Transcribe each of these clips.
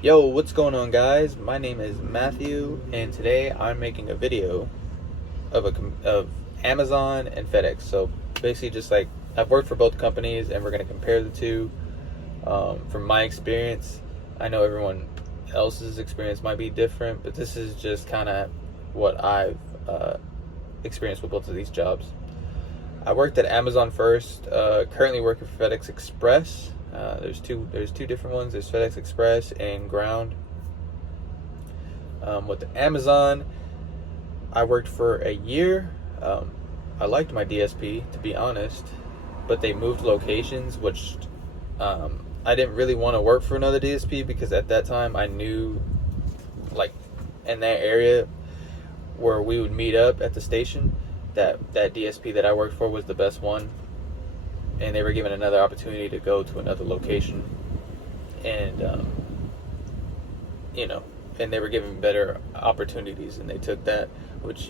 Yo, what's going on, guys? My name is Matthew, and today I'm making a video of Amazon and FedEx. So basically, just like I've worked for both companies, and we're gonna compare the two. From my experience, I know everyone else's experience might be different, but this is just kind of what I've experienced with both of these jobs. I worked at Amazon first. Currently working for FedEx Express. There's two different ones. There's FedEx Express and Ground. With Amazon, I worked for a year. I liked my DSP, to be honest, but they moved locations, which I didn't really want to work for another DSP because at that time I knew, like, in that area where we would meet up at the station, that DSP that I worked for was the best one, and they were given another opportunity to go to another location, and and they were given better opportunities, and they took that, which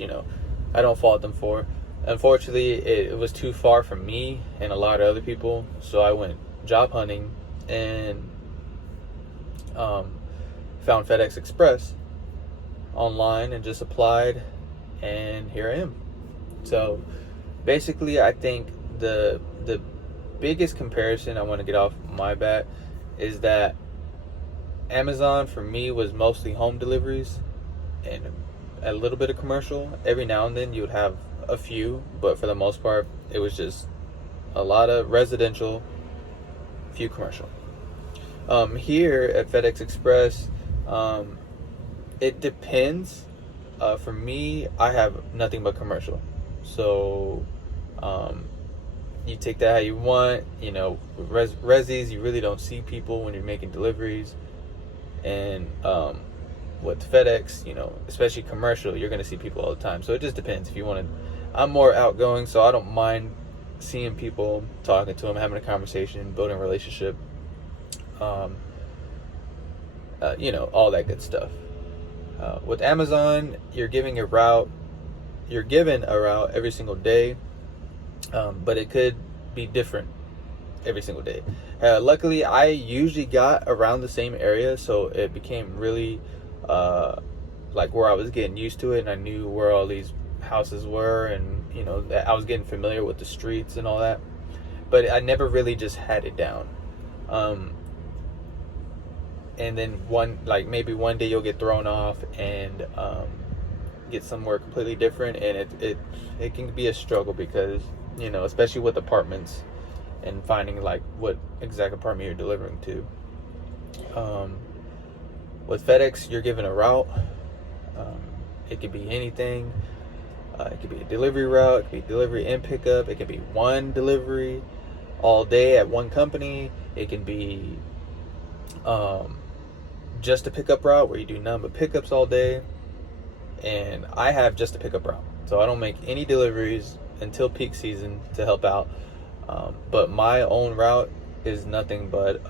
I don't fault them for. Unfortunately, it was too far from me and a lot of other people, so I went job hunting and found FedEx Express online and just applied, and here I am. So basically, I think the biggest comparison I want to get off my bat is that Amazon for me was mostly home deliveries and a little bit of commercial. Every now and then you would have a few, but for the most part it was just a lot of residential, few commercial. Here at FedEx Express, it depends. For me, I have nothing but commercial. So you take that how you want. Resis, you really don't see people when you're making deliveries. And with FedEx, especially commercial, you're going to see people all the time. So it just depends. If you want to, I'm more outgoing, so I don't mind seeing people, talking to them, having a conversation, building a relationship, all that good stuff. With Amazon, you're given a route every single day, but it could be different every single day. Luckily, I usually got around the same area, so it became really like where I was getting used to it, and I knew where all these houses were, and that I was getting familiar with the streets and all that. But I never really just had it down. And then maybe one day you'll get thrown off and get somewhere completely different, and it can be a struggle because especially with apartments and finding like what exact apartment you're delivering to. With FedEx, you're given a route. It could be anything. It could be a delivery route. It could be delivery and pickup. It could be one delivery all day at one company. It can be just a pickup route where you do none but pickups all day. And I have just a pickup route, so I don't make any deliveries until peak season to help out. But my own route is nothing but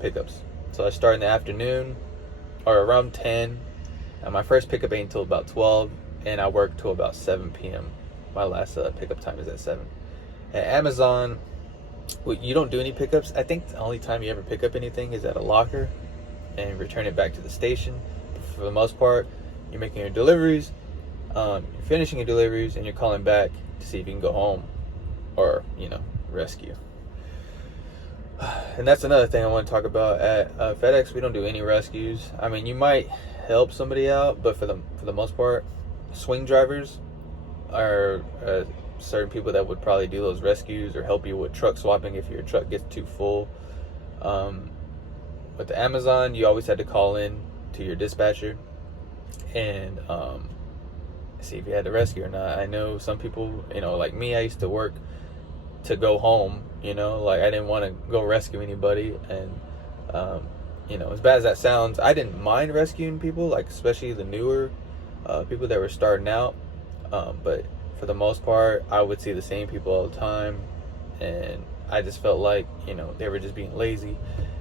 pickups. So I start in the afternoon or around 10, and my first pickup ain't until about 12, and I work till about 7 p.m. My last pickup time is at 7. At Amazon, you don't do any pickups. I think the only time you ever pick up anything is at a locker and return it back to the station. But for the most part, you're making your deliveries, you're finishing your deliveries, and you're calling back to see if you can go home or rescue. And that's another thing I want to talk about. At FedEx, we don't do any rescues. I mean, you might help somebody out, but for the most part, swing drivers are certain people that would probably do those rescues or help you with truck swapping if your truck gets too full. With the Amazon, you always had to call in to your dispatcher and see if you had to rescue or not. I know some people, like me, I used to work to go home, like I didn't want to go rescue anybody. And as bad as that sounds, I didn't mind rescuing people, like especially the newer people that were starting out, but for the most part I would see the same people all the time, and I just felt like they were just being lazy.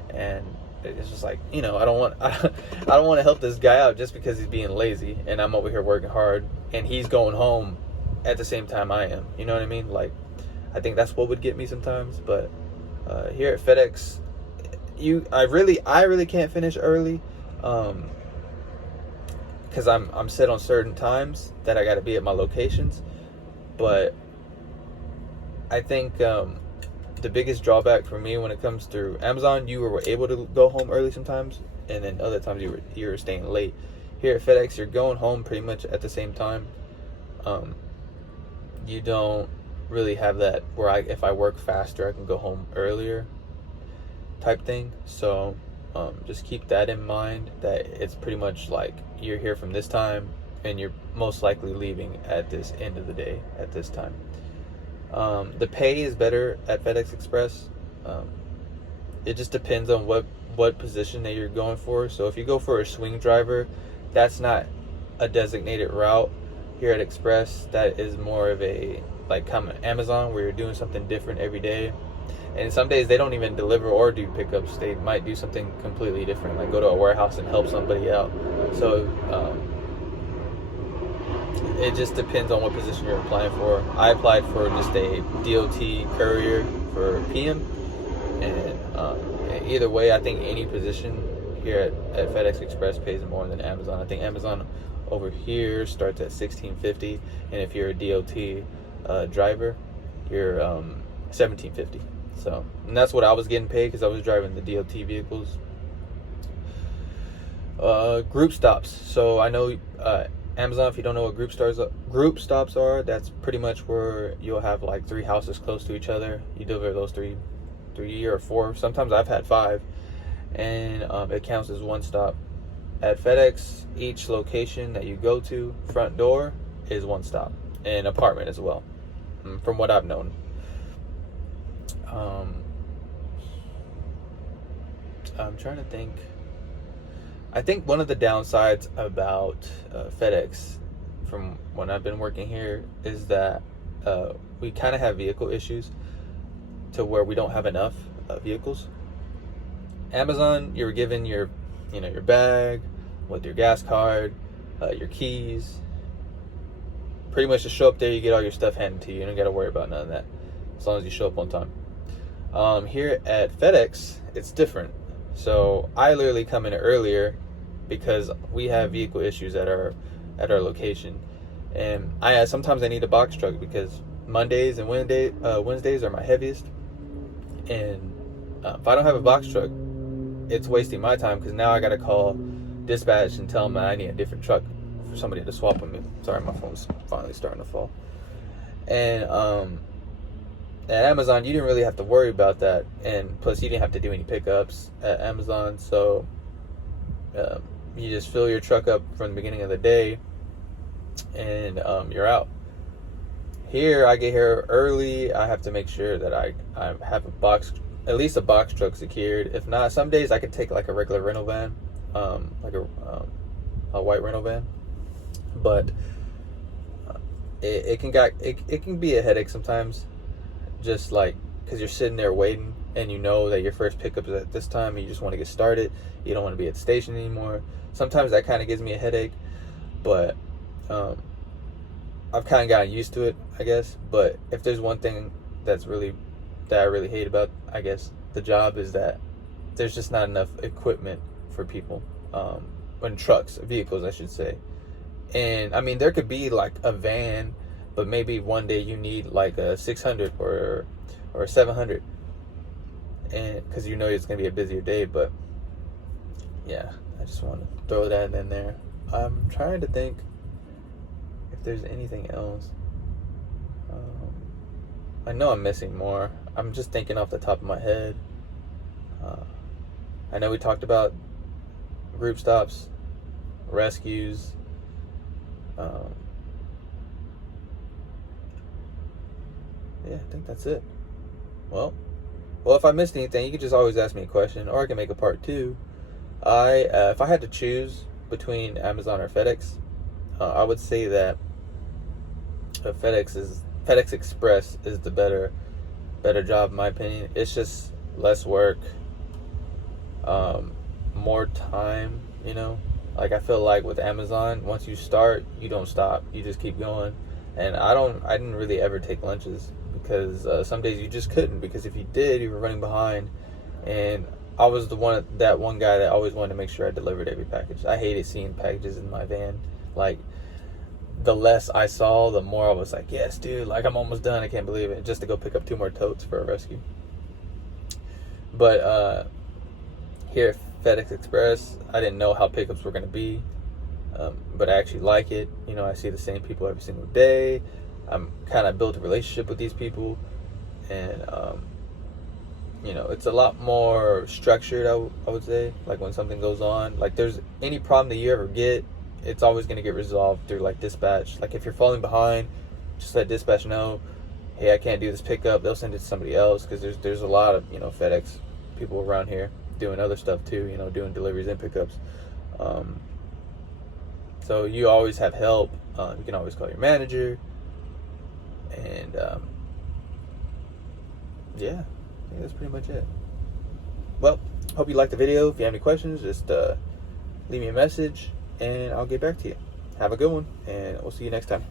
And it's just like, I don't want to help this guy out just because he's being lazy, and I'm over here working hard and he's going home at the same time I am. You know what I mean? Like, I think that's what would get me sometimes. But here at FedEx, I really can't finish early. Because I'm set on certain times that I got to be at my locations. But I think the biggest drawback for me when it comes to Amazon, you were able to go home early sometimes, and then other times you were staying late. Here at FedEx, you're going home pretty much at the same time. You don't really have that where if I work faster, I can go home earlier type thing. So just keep that in mind, that it's pretty much like you're here from this time and you're most likely leaving at this end of the day at this time. The pay is better at FedEx Express. It just depends on what position that you're going for. So if you go for a swing driver, that's not a designated route. Here at Express, that is more of a like common Amazon, where you're doing something different every day. And some days they don't even deliver or do pickups. They might do something completely different, like go to a warehouse and help somebody out. So it just depends on what position you're applying for. I applied for just a DOT courier for PM, and either way, I think any position here at FedEx Express pays more than Amazon. I think Amazon over here starts at $16.50, and if you're a DOT driver, you're $17.50. So, and that's what I was getting paid because I was driving the DOT vehicles. Group stops. So I know Amazon, if you don't know what group stops are, that's pretty much where you'll have like 3 houses close to each other. You deliver those three or 4. Sometimes I've had 5, and it counts as one stop. At FedEx, each location that you go to, front door is one stop, and apartment as well, from what I've known. I'm trying to think. I think one of the downsides about FedEx, from when I've been working here, is that we kind of have vehicle issues to where we don't have enough vehicles. Amazon, you're given your bag with your gas card, your keys. Pretty much just show up there, you get all your stuff handed to you. You don't got to worry about none of that, as long as you show up on time. Here at FedEx, it's different. So I literally come in earlier because we have vehicle issues at our location, and sometimes I need a box truck because Mondays and Wednesdays are my heaviest, and if I don't have a box truck, it's wasting my time because now I got to call dispatch and tell them that I need a different truck for somebody to swap with me. Sorry, my phone's finally starting to fall. And at Amazon, you didn't really have to worry about that, and plus you didn't have to do any pickups at Amazon, so you just fill your truck up from the beginning of the day, and you're out. Here, I get here early. I have to make sure that I have at least a box truck secured. If not, some days I could take like a regular rental van, like a white rental van, but it can be a headache sometimes. Just like, because you're sitting there waiting and you know that your first pickup is at this time and you just want to get started. You don't want to be at the station anymore. Sometimes that kind of gives me a headache, but I've kind of gotten used to it, I guess. But if there's one thing that I really hate about, I guess, the job, is that there's just not enough equipment for people, vehicles, I should say. And I mean, there could be like a van, but maybe one day you need like a 600 or a 700, and because you know it's gonna be a busier day. But yeah, I just want to throw that in there. I'm trying to think if there's anything else. I know I'm missing more. I'm just thinking off the top of my head. I know we talked about group stops, rescues. Yeah, I think that's it. Well, if I missed anything, you can just always ask me a question, or I can make a part 2. If I had to choose between Amazon or FedEx, I would say that FedEx Express is the better job, in my opinion. It's just less work, more time. Like I feel like with Amazon, once you start, you don't stop. You just keep going. And I didn't really ever take lunches because some days you just couldn't, because if you did, you were running behind. And I was that one guy that always wanted to make sure I delivered every package. I hated seeing packages in my van. Like, the less I saw, the more I was like, yes, dude, like, I'm almost done. I can't believe it. Just to go pick up 2 more totes for a rescue. But here at FedEx Express, I didn't know how pickups were going to be. But I actually like it. You know, I see the same people every single day. I'm kind of built a relationship with these people. And, you know, it's a lot more structured, I would say. Like, when something goes on, like, there's any problem that you ever get, it's always going to get resolved through, like, dispatch. Like, if you're falling behind, just let dispatch know, hey, I can't do this pickup. They'll send it to somebody else, because there's a lot of, you know, FedEx people around here doing other stuff too, you know, doing deliveries and pickups. So you always have help. You can always call your manager. And yeah, I think that's pretty much it. Well, hope you liked the video. If you have any questions, just leave me a message and I'll get back to you. Have a good one, and we'll see you next time.